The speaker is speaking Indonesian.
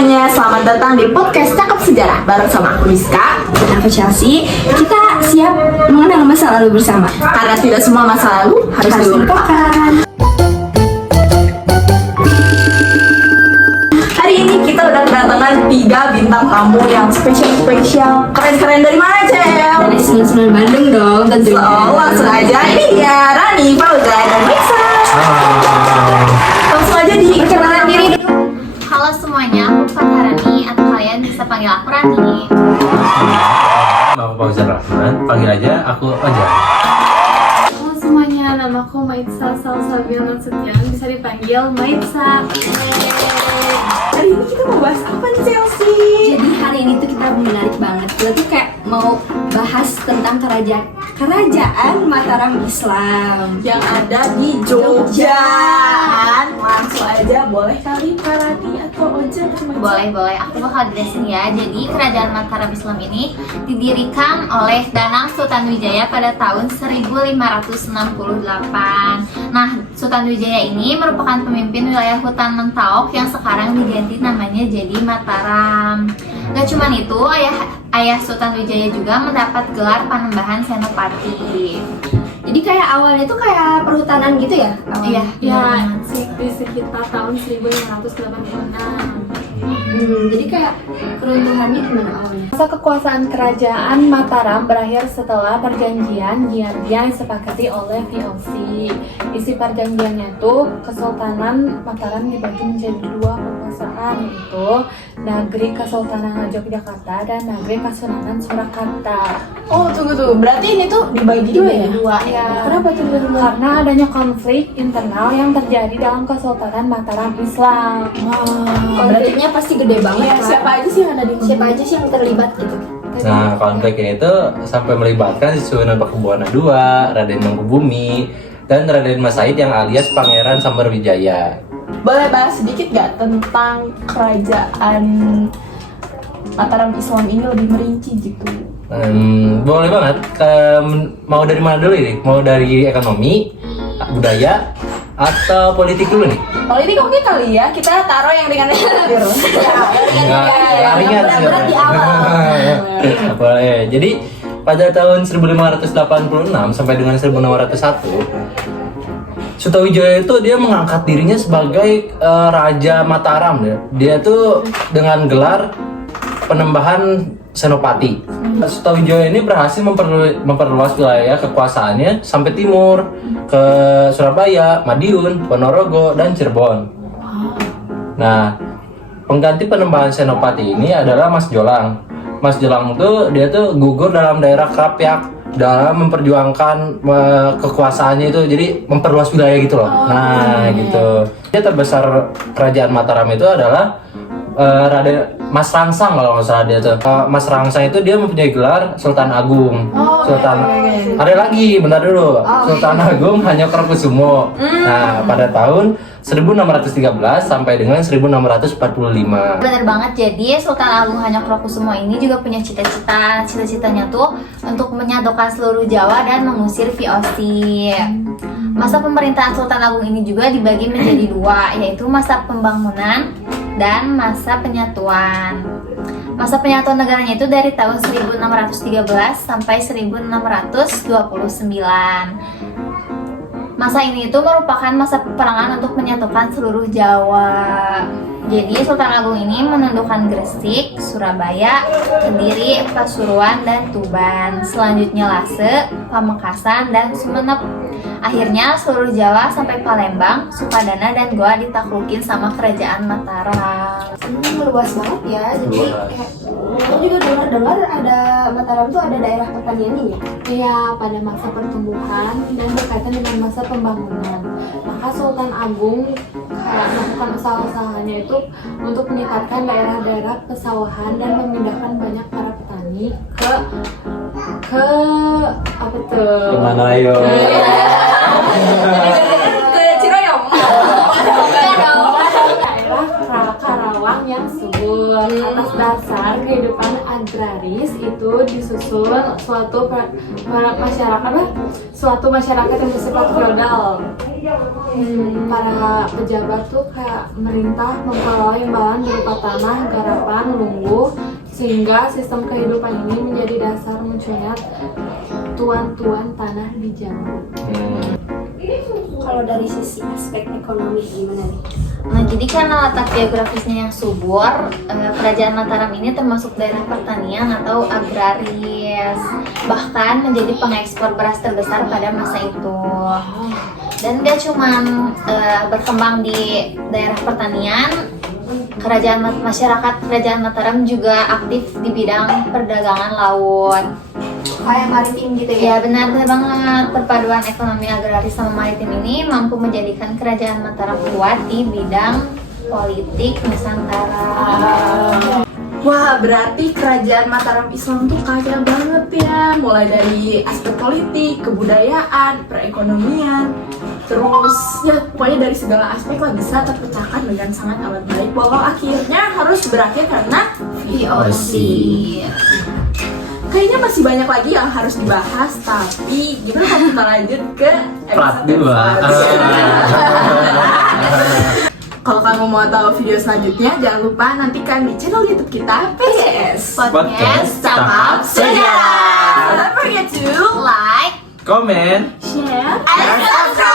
semuanya, selamat datang di podcast Cakep Sejarah bareng sama aku Rizka dan aku Chelsea. Kita siap mengenal masa lalu bersama. karena tidak semua masa lalu harus dilupakan. Hari ini kita udah kedatangan 3 bintang tamu yang spesial, keren-keren. Dari mana, Cel? Dari 99 Bandung dong tentunya. So, langsung aja, ini dia Rani, Fauzan, dan Misa. Langsung aja diperkenalkan diri. Halo semuanya, aku Farharani atau kalian bisa panggil aku Rani. Nama Fauzan Rahman, panggil aja aku Fajar. Halo semuanya, namaku Maitsa Salsabil Nasution, bisa dipanggil Maitsa. Hari ini kita mau bahas apa nih, Chelsea? Jadi hari ini tuh kita menarik banget. Kita tuh kayak mau bahas tentang kerajaan Mataram Islam. Yang ada di Jogja. Langsung aja, boleh kali Kak Rani atau Oja? Boleh, aku bakal jelasin ya. Jadi kerajaan Mataram Islam ini didirikan oleh Danang Sultan Wijaya pada tahun 1568. Nah, Sultan Wijaya ini merupakan pemimpin wilayah hutan Mentaok yang sekarang diganti namanya jadi Mataram. Gak cuman itu, ayah Sultan Wijaya juga mendapat gelar Panembahan Senopati. Jadi kayak awalnya tuh kayak perhutanan gitu ya? Iya, Ya, di sekitar tahun 1586. Jadi kayak keruntuhannya gimana awalnya? Masa kekuasaan kerajaan Mataram berakhir setelah perjanjian yang disepakati oleh VOC. Isi perjanjiannya itu Kesultanan Mataram dibagi menjadi 2 kekuasaan, yaitu Negeri Kesultanan Yogyakarta dan Negeri Kesultanan Surakarta. Oh, tunggu. Berarti ini tuh dibagi dua ya? Ya, Kenapa tuh dibagi dua? karena adanya konflik internal yang terjadi dalam Kesultanan Mataram Islam. Konfliknya pasti gede banget. Iya, Kak. siapa aja sih yang ada di Siapa aja sih yang terlibat gitu? Nah, konfliknya itu sampai melibatkan Sunan Pakubuwana II, Raden Mangkubumi, dan Raden Mas Said yang alias Pangeran Samberwijaya. Boleh bahas sedikit gak tentang kerajaan Mataram Islam ini lebih merinci gitu? Boleh banget. Mau dari mana dulu ini? Mau dari ekonomi, budaya, atau politik dulu nih? Politik oke kali ya, kita taruh yang ringan terakhir. Enggak ringan sih. berat di awal. Boleh. Jadi pada tahun 1586 sampai dengan 1601, Sutawijaya itu dia mengangkat dirinya sebagai Raja Mataram ya. Dia tuh dengan gelar Panembahan Senopati. Sutawijaya ini berhasil memperluas wilayah kekuasaannya sampai timur ke Surabaya, Madiun, Ponorogo, dan Cirebon. Nah, pengganti Panembahan Senopati ini adalah Mas Jolang. Mas Jolang tuh dia tuh gugur dalam daerah Krapyak dalam memperjuangkan kekuasaannya itu, jadi memperluas wilayah gitu loh. Nah, gitu. Dia terbesar kerajaan Mataram itu adalah Raden Mas Rangsang kalau nggak salah dia tuh. Mas Rangsang itu dia mempunyai gelar Sultan Agung. Ada lagi, bentar dulu. Sultan Agung Hanyokrokusumo. Nah, pada tahun 1613 sampai dengan 1645. Bener banget, jadi Sultan Agung Hanyokrokusumo ini juga punya cita-cita. Cita-citanya tuh untuk menyatukan seluruh Jawa dan mengusir VOC. Masa pemerintahan Sultan Agung ini juga dibagi menjadi 2, yaitu masa pembangunan dan masa penyatuan. Masa penyatuan negaranya itu dari tahun 1613 sampai 1629. Masa ini itu merupakan masa peperangan untuk menyatukan seluruh Jawa. Jadi Sultan Agung ini menundukkan Gresik, Surabaya, Kediri, Pasuruan, dan Tuban. Selanjutnya Lase, Pamekasan, dan Sumenep. Akhirnya seluruh Jawa sampai Palembang, Supadana, dan Goa ditaklukin sama kerajaan Mataram. Luas banget ya. Jadi kayak aku juga dengar ada Mataram tuh ada daerah pertaniannya ya. Iya, pada masa pertumbuhan dan berkaitan dengan masa pembangunan. Maka Sultan Agung melakukan usaha-usahanya itu untuk meningkatkan daerah-daerah pesawahan dan memindahkan banyak para petani ke apa tuh? Kemana ayo? Ke Ciroyong. Daerah Karawang alam yang subur. Atas dasar kehidupan agraris itu disusun suatu masyarakat yang bersifat feodal. Para pejabat tuh kayak merintah mengelola imbalan berupa tanah, garapan, lunggu, sehingga sistem kehidupan ini menjadi dasar munculnya tuan-tuan tanah di Jawa. Kalau dari sisi aspek ekonomi gimana nih? Nah, jadi karena letak geografisnya yang subur, kerajaan Mataram ini termasuk daerah pertanian atau agraris, bahkan menjadi pengekspor beras terbesar pada masa itu. Dan gak cuman berkembang di daerah pertanian, masyarakat kerajaan Mataram juga aktif di bidang perdagangan laut. Kayak maritim gitu ya? Ya benar banget, perpaduan ekonomi agraris sama maritim ini mampu menjadikan kerajaan Mataram kuat di bidang politik Nusantara. Wah, berarti kerajaan Mataram Islam tuh kaya banget ya. Mulai dari aspek politik, kebudayaan, perekonomian. Terus ya pokoknya dari segala aspek lah bisa terpecahkan dengan sangat amat baik. Walau akhirnya harus berakhir karena VOC. Kayaknya masih banyak lagi yang harus dibahas, tapi gimana kalau kita lanjut ke Part episode 2. Kalau kamu mau tahu video selanjutnya, jangan lupa nantikan di channel YouTube kita PCS Podcast Cakap Sejarah. Don't forget to like, Komen. share, and subscribe.